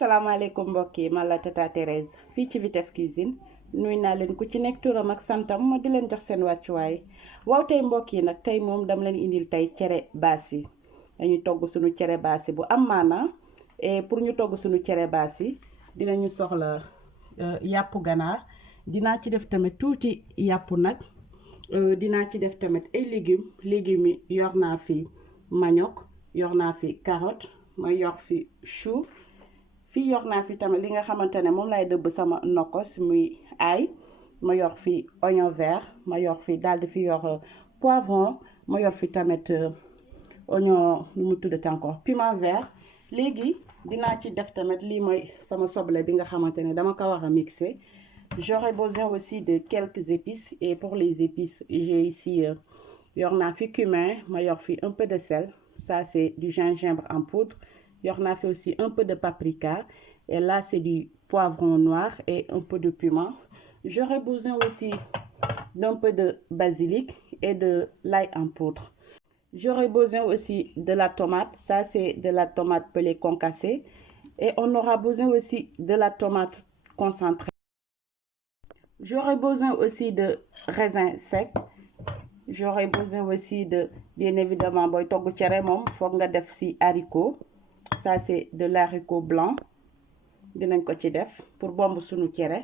asalaamaaleykum mbokk yi man la Tata Thérèse fii ci Vitef Cuisine nuy naa leen ku ci nekk turam ak santam ma di leen jox seen wàccuwaay waaw tey mbokk yi nag tey moom dama leen indil tey cere baasi dañuy togg suñu cere baasi bu am maanaa et pour ñu togg suñu cere baasi dinañu soxla yàpp ganaar dinaa ci def tamit tuuti yàpp nag dinaa ci def tamit ay légumes yi yor naa fi manioc yor naa fi carotte ma yor fi chou fii yor naa fi tamit li nga xamante ne moom lay dëbb sama nokkos muy ail ma yor fi oignon vert ma yor fi daal di fi yor poivron ma yor fi tamit oignon nu mu tuddati encore piment vert léegi dinaa ci def tamit lii mooy sama soble bi nga xamante ne dama ko war a mixer. J'aurai besoin aussi de quelques épices et pour les épices j'ai ici yor naa fi cumin ma yor fi un peu de sel, ça c'est du gingembre en poudre. Yor naa fi aussi un peu de paprika et là c'est du poivron noir et un peu de piment. J'aurai besoin aussi d'un peu de basilic et de l'ail en poudre. J'aurai besoin aussi de la tomate, ça c'est de la tomate pelée concassée et on aura besoin aussi de la tomate concentrée. J'aurai besoin aussi de raisins secs. J'aurai besoin aussi de, bien évidemment, boy togg cere mom foog nga def ci haricot. Ça c'est de l'haricot blanc dinañ ko ci def pour bomb sunu cere.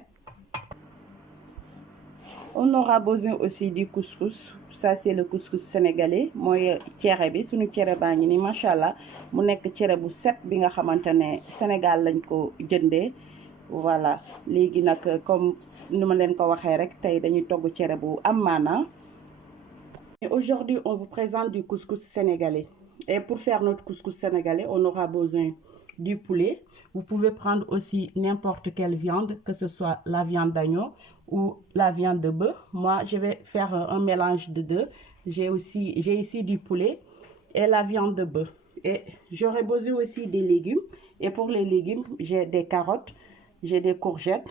On aura besoin aussi du couscous, ça c'est le couscous sénégalais mooy cere bi sunu cere baa ngi ni machallah mu nekk cere bu set bi nga xamante ne Sénégal lañ ko jëndee. Voilà léegi nag comme ni ma leen ko waxee rek tey dañuy togg cere bu am maanaa. Aujourd'hui on vous présente du couscous sénégalais. Et pour faire notre couscous sénégalais, on aura besoin du poulet. Vous pouvez prendre aussi n'importe quelle viande, que ce soit la viande d'agneau ou la viande de bœuf. Moi, je vais faire un mélange de deux. J'ai ici du poulet et la viande de bœuf. Et j'aurai besoin aussi des légumes. Et pour les légumes, j'ai des carottes, j'ai des courgettes.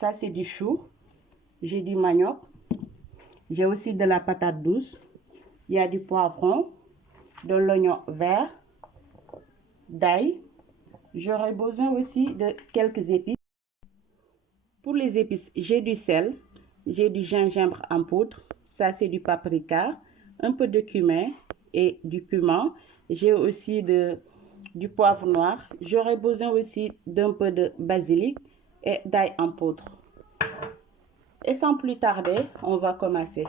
Ça, c'est du chou. J'ai du manioc. J'ai aussi de la patate douce. Il y a du poivron, de l'oignon vert, d'ail. J'aurai besoin aussi de quelques épices. Pour les épices, j'ai du sel, j'ai du gingembre en poudre, ça c'est du paprika, un peu de cumin et du piment. J'ai aussi du poivre noir. J'aurai besoin aussi d'un peu de basilic et d'ail en poudre. Et sans plus tarder, on va commencer.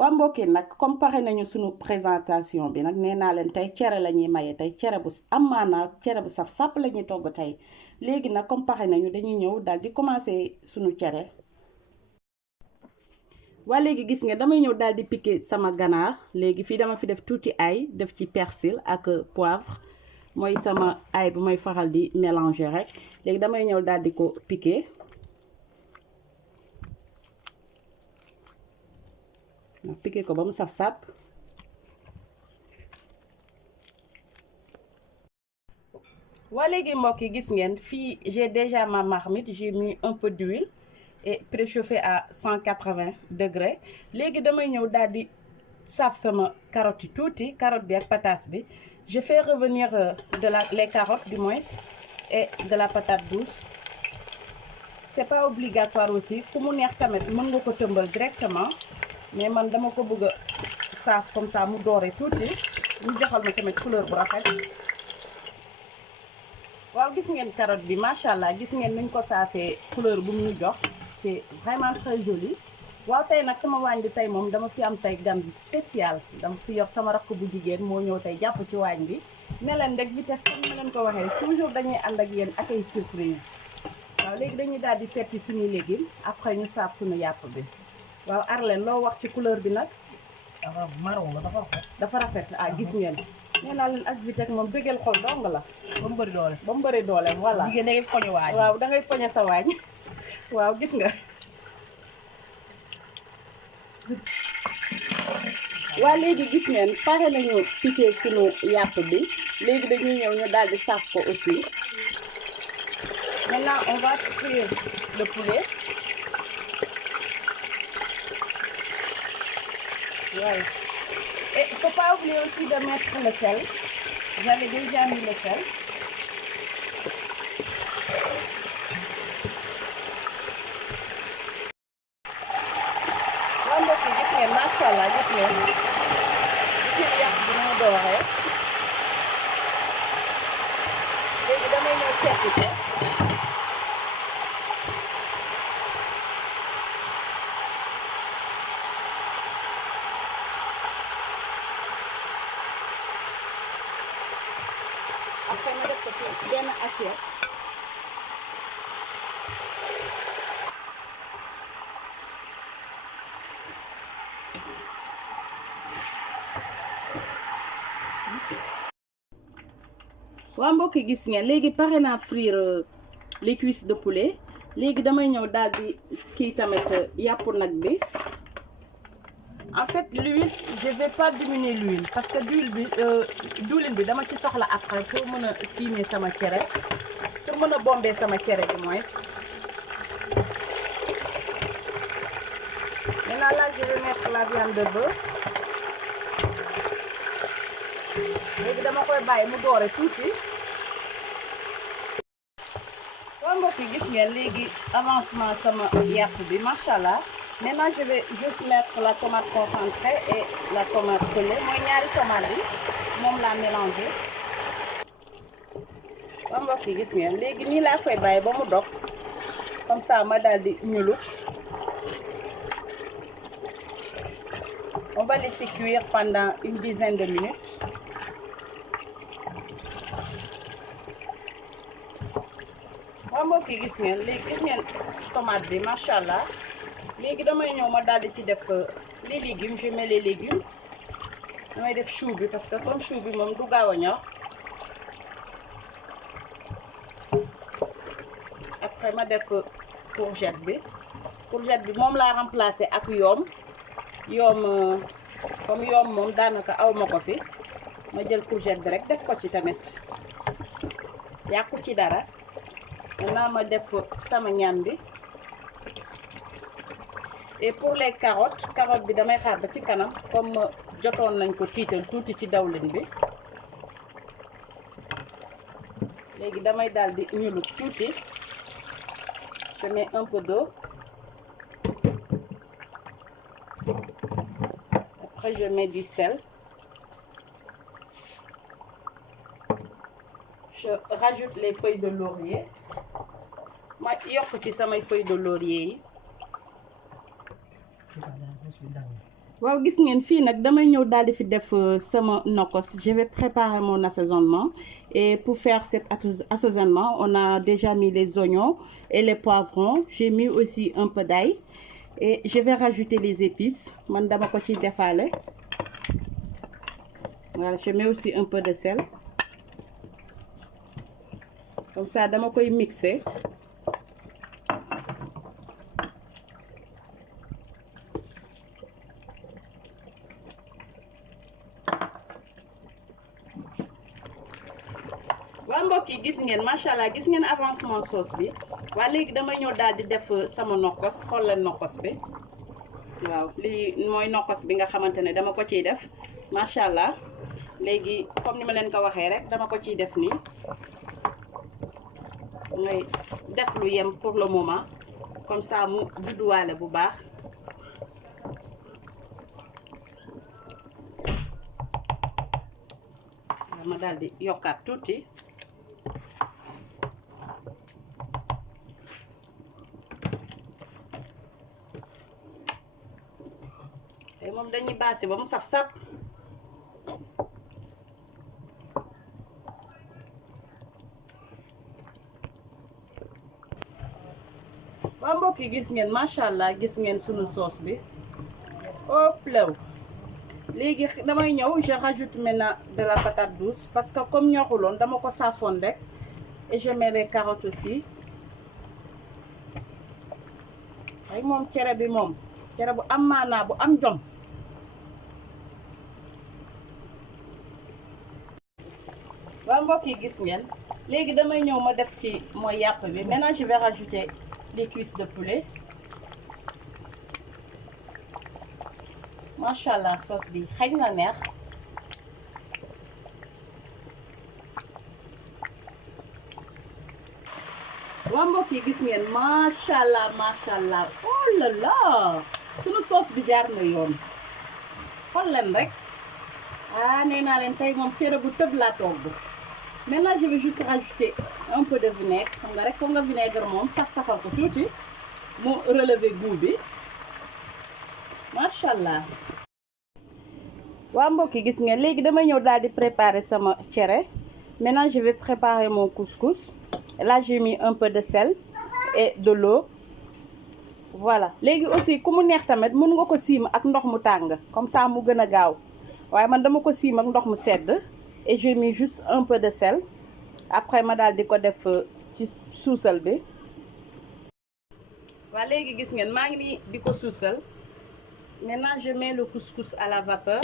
waa mbokk yi nag comme pare nañu sunu présentation bi nag nee naa leen tey cere la ñuy maye tey cere bu am maanaa cere bu saf sàpp la ñuy togg tey léegi nag comme pare nañu dañuy ñëw daal di commencer sunu cere. waa léegi gis nga damay ñëw daal di piquer sama ganaar léegi fii dama fi def tuuti ail def ci persil ak poivre mooy sama ail bu may faral di mélanger rek léegi damay ñëw daal di ko piquer. piqué ko ba mu saf sap waa léegi mbokk yi gis ngeen fii j'ai déjà ma marmite j'ai mis un peu d'huile et préchauffé à 180 degrés léegi damay ñëw daal di saf sama carotte yi tuuti carotte bi ak patate bi je fais revenir les carottes du moins et de la patate douce. C'est pas obligatoire aussi ku mu neex tamit mën nga ko tëmbal directement mais man dama ko bëgg a saaf comme ça mu doore tuuti mu joxal ma tamit couleur bu rafet. waaw gis ngeen carotte bi macha allah gis ngeen nuñ ko saafee couleur bu mu ñu jox c'est vraiment très joli. waaw tey nag sama waañ bi tey moom dama fi am tey gan bi spécial dama fi yor sama rakk bu jigéen moo ñëw tey jàpp ci waañ bi ne leen rek Vitef comme ma leen ko waxee toujours dañuy ànd ak yéen ak ay surprise. waaw léegi dañuy daal di seppi suñuy légumes après ñu saaf suñu yàpp bi. waaw Arlène loo wax ci couleur bi nag. dafa marron la dafa rafet. dafa rafet ah gis ngeen. nee naa leen ak Vitef moom bëggeel xol dong la. ba mu bëri doole. ba mu bëri doole voilà. jigéen da ngay poñe waañ. waaw da ngay poñe sa waañ. waaw gis nga. waa léegi gis ngeen pare nañu piqué sunu yàpp bi léegi dañuy ñëw ñu daal di saaf ko aussi. Maintenant on va frire le poulet. Voilà. Et il ne faut pas oublier aussi de mettre le sel. J'avais déjà mis le sel. ngeen macha allah gis ngeen yàq bi nu mu dooree léegi damay ñëw seppi ko après ma def ko ci benn assiette waa mbokk yi gis ngeen léegi pare naa frire les cuisses de poulet léegi damay ñëw daal di kii tamit yàpp nag bi en fait l'huile je vais pas diminuer l'huile parce que diwlin bi dama ci soxla après pour mën a simer sama cere pour mën a bomber sama cere du moins maintenant là je vais mettre la viande de bœuf léegi dama koy bàyyi mu doore tuuti waa mbokk yi gis ngeen léegi avancement sama yàpp bi macha allah maintenant je vais juste mettre la tomate concentrée et la tomate pelée mooy ñaari tomate bi moom laa mélangé waa mbokk yi gis ngeen léegi nii laa koy bàyyi ba mu dog comme ça ma daal di ñulu on va laisser cuire pendant une dizaine de minutes waa mbokk yi gis ngeen léegi gis ngeen tomate bi macha allah léegi damay ñëw ma daal di ci def les légumes je mets les légumes damay def chou bi parce que comme chou bi moom du gaaw a ñor après ma def courgette bi moom laa remplacé ak yoom comme yoom moom daanaka aw ma ko fi ma jël courgette bi rek def ko ci tamit yàqu ci dara maintenant ma def sama ñam bi et pour les carottes bi damay xaar ba ci kanam comme jotoon nañ ko tiital tuuti ci dawlin bi léegi damay daal di ñulu tuuti je mets un peu d'eau après je mets du sel je rajoute les feuilles de laurier ma yokk ci samay feuilles de laurier yi waaw gis ngeen fii nag damay ñëw daal di fi def sama nokkos je vais préparer mon assaisonnement et pour faire cet assaisonnement on a déjà mis les oignons et les poivrons j'ai mis aussi un peu d'ail et je vais rajouter les épices man dama ko ci defaale voilà je mets aussi un peu de sel comme ça dama koy mixer waa mbokk yi gis ngeen macha allah gis ngeen avancement sauce bi waa léegi damay ñëw daal di def sama nokkos xool leen nokkos bi waaw lii mooy nokkos bi nga xamante ne dama ko ciy def macha allah léegi comme ni ma leen ko waxee rek dama ko ciy def nii ngay def lu yem pour le moment comme ça mu judduwaale bu baax waaw ma daal di yokkaat tuuti te moom dañuy baase ba mu saf-saf waa mbokk yi gis ngeen macha allah gis ngeen sunu sauce bi au plew léegi damay ñëw je rajoute maintenant de la patate douce parce que comme ñoxuloon dama ko saafoon rek et je mets les carottes aussi ay moom cere bi moom cere bu am maanaa bu am jom waa mbokk yi gis ngeen léegi damay ñëw ma def ci mooy yàpp bi maintenant je vais rajouter les cuisses de poulet macha allah sauce bi xëy na neex waa mbokk yi gis ngeen macha allah oh là là sunu sauce bi jaar na yoon xool leen rek ah nee naa leen tey moom cere bu tëb laa togg. Maintenant je vais juste rajouter un peu de vinaigre xam nga rek foog nga vinaigre moom saf-safal ko tuuti mu relever goût bi macha allah. waa mbokk yi gis ngeen léegi damay ñëw daal di préparer sama cere. Maintenant je vais préparer mon couscous. Là j'ai mis un peu de sel et de l'eau. Voilà léegi aussi ku mu neex tamit mën nga ko siim ak ndox mu tàng comme ça mu gën a gaaw waaye man dama ko siim ak ndox mu sedd. Et j'ai mis juste un peu de sel. Après ma daal di ko def ci suusal bi. waa léegi gis ngeen maa ngi nii di ko suusal. Maintenant je mets le couscous à la vapeur.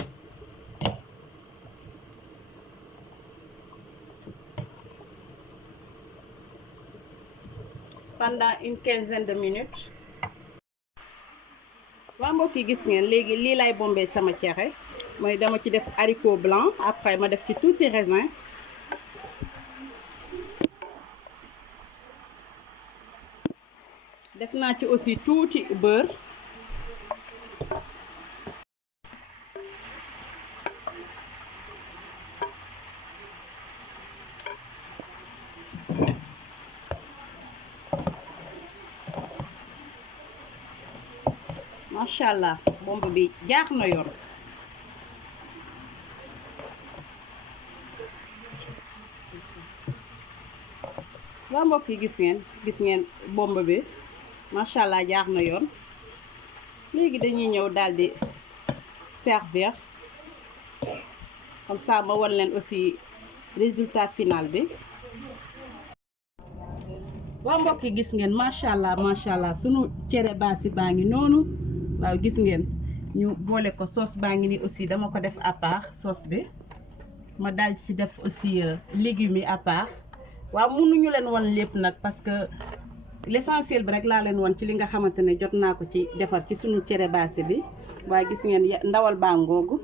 Pendant une quinzaine de minutes. waa mbokk yi gis ngeen léegi lii lay bombee sama cere. mooy dama ci def haricot blanc après ma def ci tuuti raisin. def naa ci aussi tuuti beurre. macha allah bomb bi jaax na yoon. waa mbokk yi gis ngeen bomb bi macha allah jaax na yoon. léegi dañuy ñëw daal di servir comme ça ma wan leen aussi résultat final bi. waa mbokk yi gis ngeen macha allah sunu cere baasi baa ngi noonu. waaw gis ngeen ñu boole ko sauce baa ngi ni aussi dama ko def à part sauce bi ma daal ci def aussi légumes yi à part. waaw mënuñu leen wan lépp nag parce que l'essentiel bi rek laa leen wan ci li nga xamante ne jot naa ko ci defar ci sunu cere baasi bi. waaye gis ngeen ndawal baa ngoogu.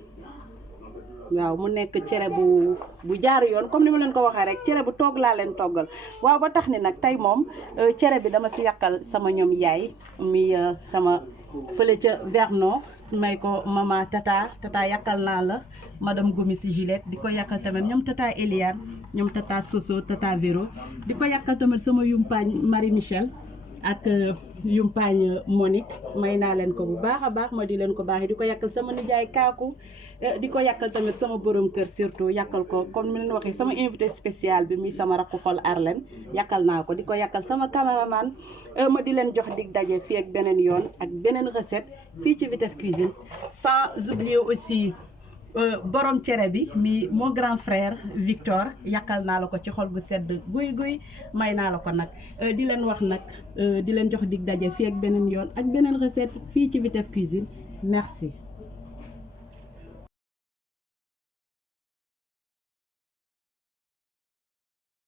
waaw mu nekk cere bu jaaru yoon comme ni ma leen ko waxee rek cere bu toog laa leen toggal. waaw ba tax ni nag tey moom cere bi dama si yàqal sama ñoom yaay mi sama fële ca Vernon may ko mama tata yàqal naa la madame Gomis si Gillette di ko yàqal tamit ñoom tata Eliane ñoom tata Soso tata Véro di ko yàqal tamit sama yumpaañ Marie Michel ak yumpaañ Monique may naa leen ko bu baax a baax ma di leen ko baax di ko yàqal sama nijaay Kaaku di ko yàqal tamit sama borom kër surtout yàqal ko comme ni leen waxee sama invité spécial bi muy sama rakku xol Arlène yàqal naa ko di ko yàqal sama caméraman ma di leen jox dig daje fii ak beneen yoon ak beneen recette fii ci Vitef Cuisine sans oublier aussi borom cere bi mi mon grand frère Victor yàqal naa la ko ci xol gu sedd guy may naa la ko nag di leen wax nag di leen jox dig daje fii ak beneen yoon ak beneen recette fii ci Vitef Cuisine merci.